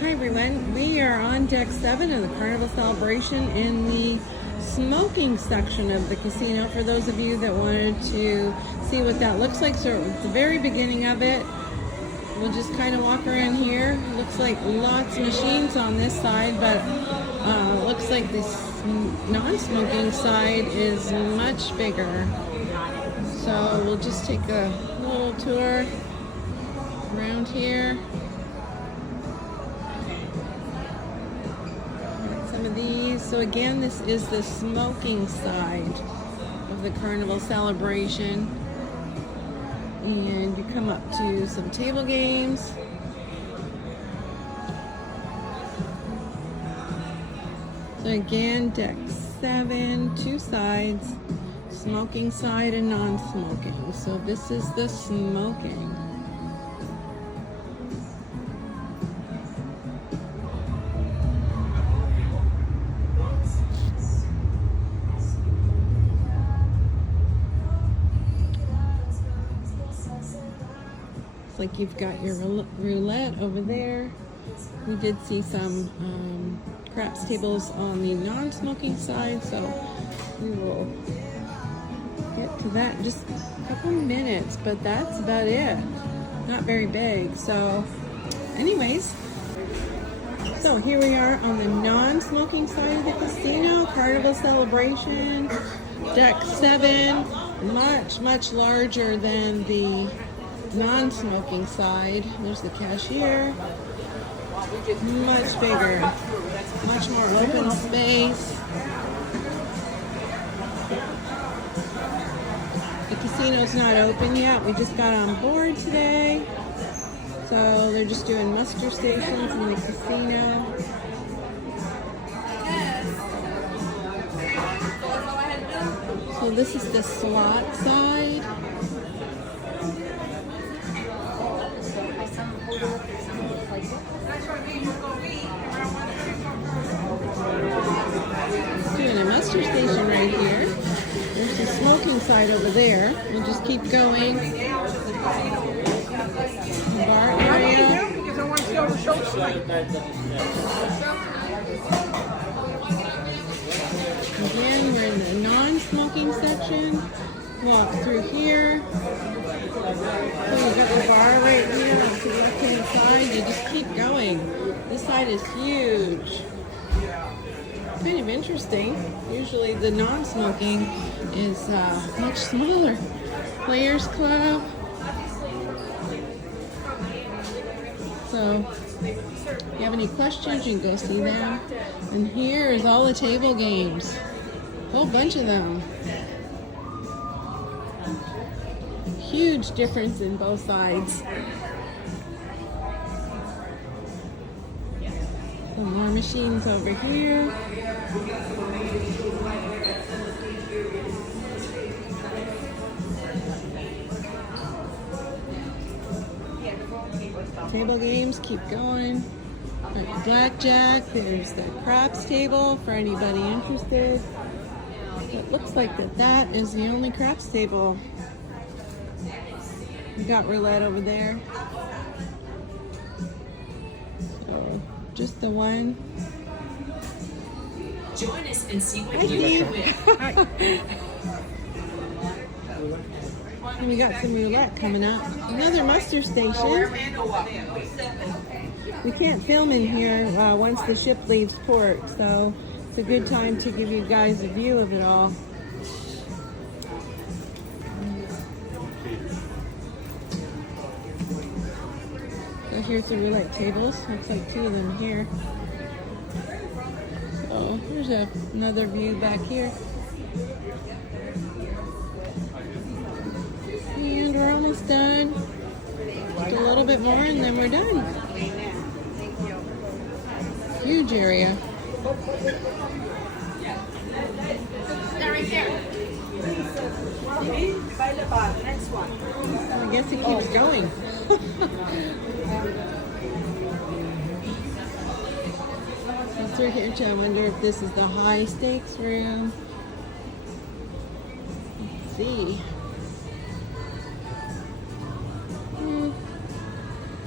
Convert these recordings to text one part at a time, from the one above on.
Hi everyone, we are on deck 7 of the Carnival Celebration in the smoking section of the casino. For those of you that wanted to see what that looks like, so at the very beginning of it, we'll just kind of walk around here. Looks like lots of machines on this side, but looks like this non-smoking side is much bigger. So we'll just take a little tour around here. Some of these. So again, this is the smoking side of the Carnival Celebration. And you come up to some table games. So again, deck 7, 2 sides, smoking side and non-smoking. So this is the smoking. Like you've got your roulette over there. We did see some craps tables on the non-smoking side, so we will get to that in just a couple minutes, but that's about it. Not very big. So anyways, so here we are on the non-smoking side of the casino, Carnival Celebration, deck 7, much larger than the non-smoking side. There's the cashier. Much bigger, much more open space. The casino's not open yet. We just got on board today. So they're just doing muster stations in the casino. So this is the slot side. Doing a muster station right here. There's the smoking side over there. We'll just keep going. Bar area. Again, we're in the non-smoking section. Walk through here. So we've got the bar right here on the left-hand side. You just keep going. This side is huge. Kind of interesting. Usually the non-smoking is much smaller. Players Club. So if you have any questions, you can go see them. And here is all the table games. A whole bunch of them. Huge difference in both sides. Some more machines over here. Table games keep going. Got the blackjack. There's the craps table for anybody interested. It looks like that is the only craps table. We got roulette over there. So just the one. Join us and see what you can win. And we got some roulette coming up. Another muster station. We can't film in here once the ship leaves port, so it's a good time to give you guys a view of it all. So here's the roulette tables. Looks like 2 of them here. So here's another view back here. And we're almost done. Just a little bit more and then we're done. Huge area. They're right there. Next one. I guess it keeps going. Through here too. I wonder if this is the high stakes room. Let's see.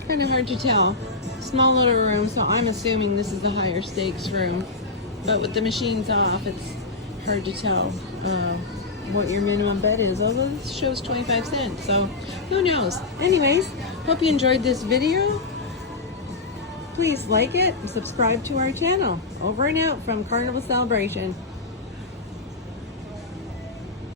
Kind of hard to tell. Small little room, so I'm assuming this is the higher stakes room. But with the machines off, it's hard to tell what your minimum bet is. Although this shows 25 cents, so who knows? Anyways, hope you enjoyed this video. Please like it and subscribe to our channel. Over and out from Carnival Celebration.